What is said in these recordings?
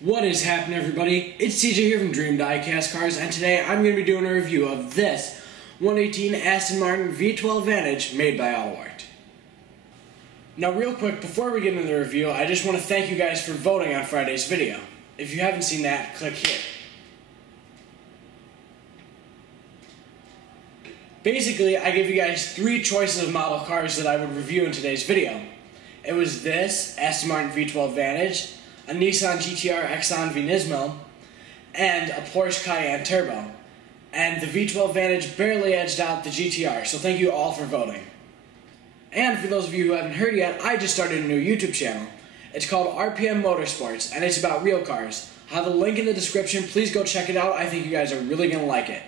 What is happening, everybody? It's TJ here from Dream Diecast Cars, and today I'm going to be doing a review of this 118 Aston Martin V12 Vantage made by AutoArt. Now real quick, before we get into the review, I just want to thank you guys for voting on Friday's video. If you haven't seen that, click here. Basically, I gave you guys 3 choices of model cars that I would review in today's video. It was this Aston Martin V12 Vantage, a Nissan GT-R Exxon V Nismo, and a Porsche Cayenne Turbo. And the V12 Vantage barely edged out the GT-R, so thank you all for voting. And for those of you who haven't heard yet, I just started a new YouTube channel. It's called RPM Motorsports, and it's about real cars. I'll have a link in the description. Please go check it out. I think you guys are really going to like it.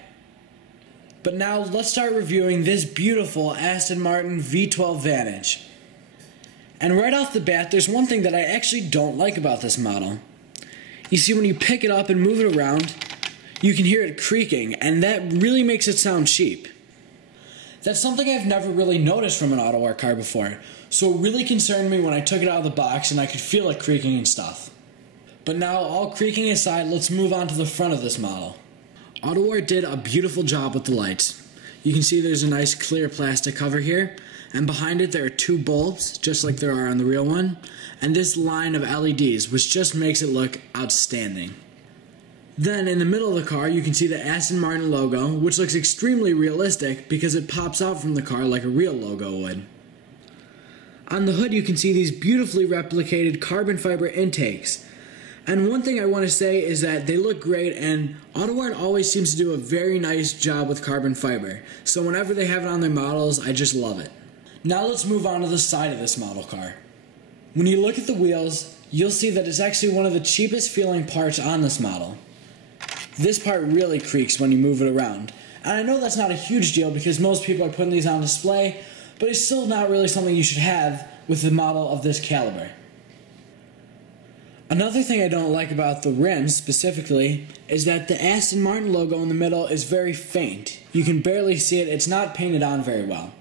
But now let's start reviewing this beautiful Aston Martin V12 Vantage. And right off the bat, there's one thing that I actually don't like about this model. You see, when you pick it up and move it around, you can hear it creaking, and that really makes it sound cheap. That's something I've never really noticed from an AutoArt car before, so it really concerned me when I took it out of the box and I could feel it creaking and stuff. But now, all creaking aside, let's move on to the front of this model. AutoArt did a beautiful job with the lights. You can see there's a nice clear plastic cover here, and behind it there are 2 bulbs, just like there are on the real one, and this line of LEDs, which just makes it look outstanding. Then in the middle of the car you can see the Aston Martin logo, which looks extremely realistic because it pops out from the car like a real logo would. On the hood you can see these beautifully replicated carbon fiber intakes. And one thing I want to say is that they look great, and AutoArt always seems to do a very nice job with carbon fiber. So whenever they have it on their models, I just love it. Now let's move on to the side of this model car. When you look at the wheels, you'll see that it's actually one of the cheapest feeling parts on this model. This part really creaks when you move it around. And I know that's not a huge deal because most people are putting these on display, but it's still not really something you should have with a model of this caliber. Another thing I don't like about the rims specifically is that the Aston Martin logo in the middle is very faint. You can barely see it. It's not painted on very well.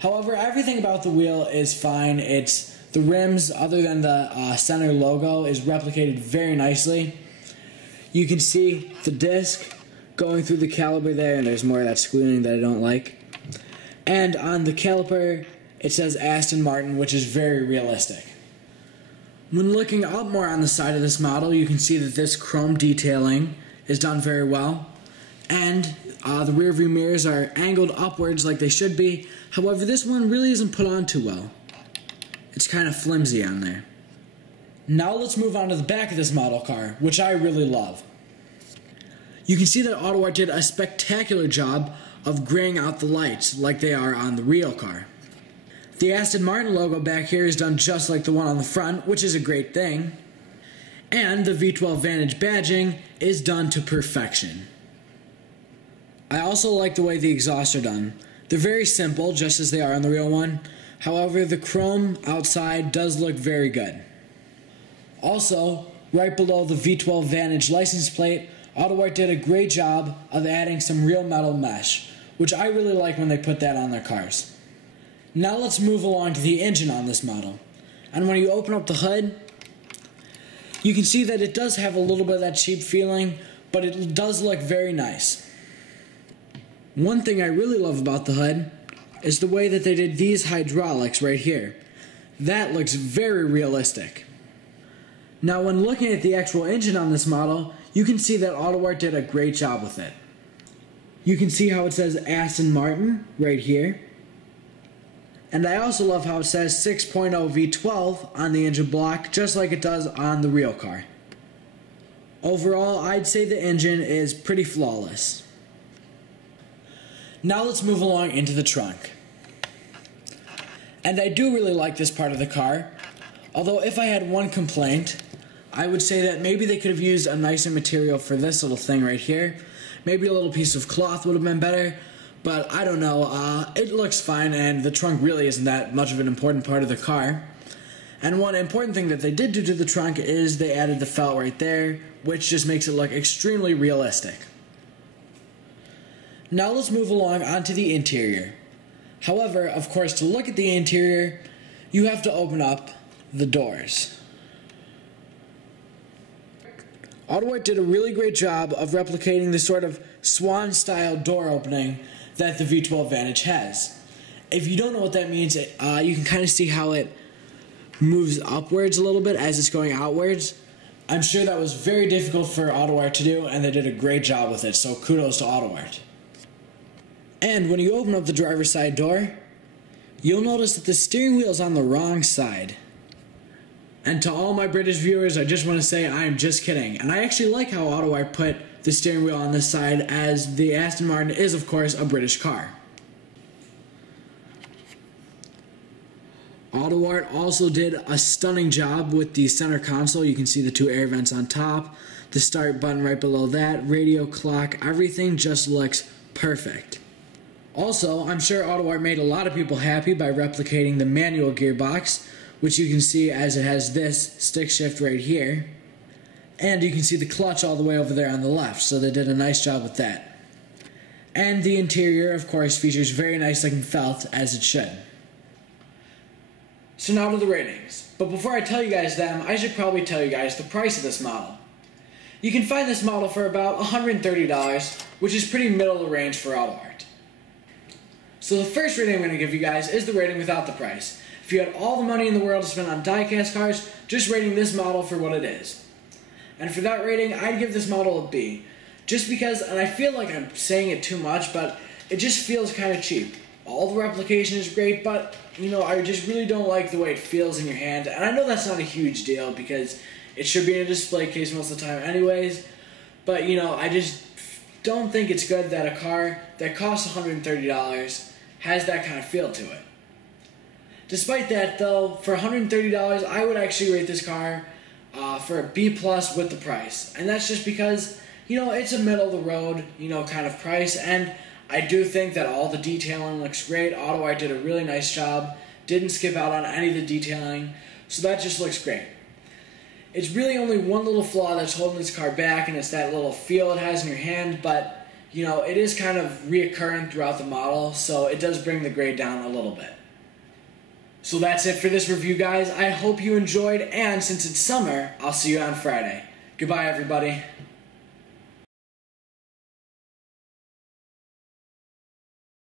However, everything about the wheel is fine. The rims, other than the center logo, is replicated very nicely. You can see the disc going through the caliper there, and there's more of that squealing that I don't like. And on the caliper, it says Aston Martin, which is very realistic. When looking up more on the side of this model, you can see that this chrome detailing is done very well. And the rear view mirrors are angled upwards like they should be. However, this one really isn't put on too well. It's kind of flimsy on there. Now let's move on to the back of this model car, which I really love. You can see that AutoArt did a spectacular job of graying out the lights like they are on the real car. The Aston Martin logo back here is done just like the one on the front, which is a great thing. And the V12 Vantage badging is done to perfection. I also like the way the exhausts are done. They're very simple, just as they are on the real one. However, the chrome outside does look very good. Also, right below the V12 Vantage license plate, AutoArt did a great job of adding some real metal mesh, which I really like when they put that on their cars. Now let's move along to the engine on this model. And when you open up the hood, you can see that it does have a little bit of that cheap feeling, but it does look very nice. One thing I really love about the hood is the way that they did these hydraulics right here. That looks very realistic. Now when looking at the actual engine on this model, you can see that AutoArt did a great job with it. You can see how it says Aston Martin right here. And I also love how it says 6.0 V12 on the engine block, just like it does on the real car. Overall, I'd say the engine is pretty flawless. Now let's move along into the trunk. And I do really like this part of the car, although if I had one complaint, I would say that maybe they could have used a nicer material for this little thing right here. Maybe a little piece of cloth would have been better. But I don't know, it looks fine, and the trunk really isn't that much of an important part of the car. And one important thing that they did do to the trunk is they added the felt right there, which just makes it look extremely realistic. Now let's move along onto the interior. However, of course, to look at the interior, you have to open up the doors. AutoArt did a really great job of replicating the sort of swan-style door opening that the V12 Vantage has. If you don't know what that means, you can kind of see how it moves upwards a little bit as it's going outwards. I'm sure that was very difficult for AutoArt to do, and they did a great job with it, so kudos to AutoArt. And when you open up the driver's side door, you'll notice that the steering wheel is on the wrong side. And to all my British viewers, I just want to say I am just kidding. And I actually like how AutoArt put the steering wheel on this side, as the Aston Martin is, of course, a British car. AutoArt also did a stunning job with the center console. You can see the two air vents on top, the start button right below that, radio, clock, everything just looks perfect. Also, I'm sure AutoArt made a lot of people happy by replicating the manual gearbox, which you can see as it has this stick shift right here. And you can see the clutch all the way over there on the left, so they did a nice job with that. And the interior, of course, features very nice looking felt, as it should. So now to the ratings. But before I tell you guys them, I should probably tell you guys the price of this model. You can find this model for about $130, which is pretty middle of the range for AutoArt. So the first rating I'm going to give you guys is the rating without the price. If you had all the money in the world to spend on die-cast cars, just rating this model for what it is. And for that rating, I'd give this model a B. Just because, and I feel like I'm saying it too much, but it just feels kind of cheap. All the replication is great, but, you know, I just really don't like the way it feels in your hand. And I know that's not a huge deal, because it should be in a display case most of the time anyways. But, you know, I just don't think it's good that a car that costs $130 has that kind of feel to it. Despite that, though, for $130, I would actually rate this car for a B+ with the price. And that's just because, you know, it's a middle-of-the-road, you know, kind of price. And I do think that all the detailing looks great. AutoArt did a really nice job. Didn't skip out on any of the detailing. So that just looks great. It's really only one little flaw that's holding this car back, and it's that little feel it has in your hand. But, you know, it is kind of reoccurring throughout the model, so it does bring the grade down a little bit. So that's it for this review, guys. I hope you enjoyed, and since it's summer, I'll see you on Friday. Goodbye, everybody.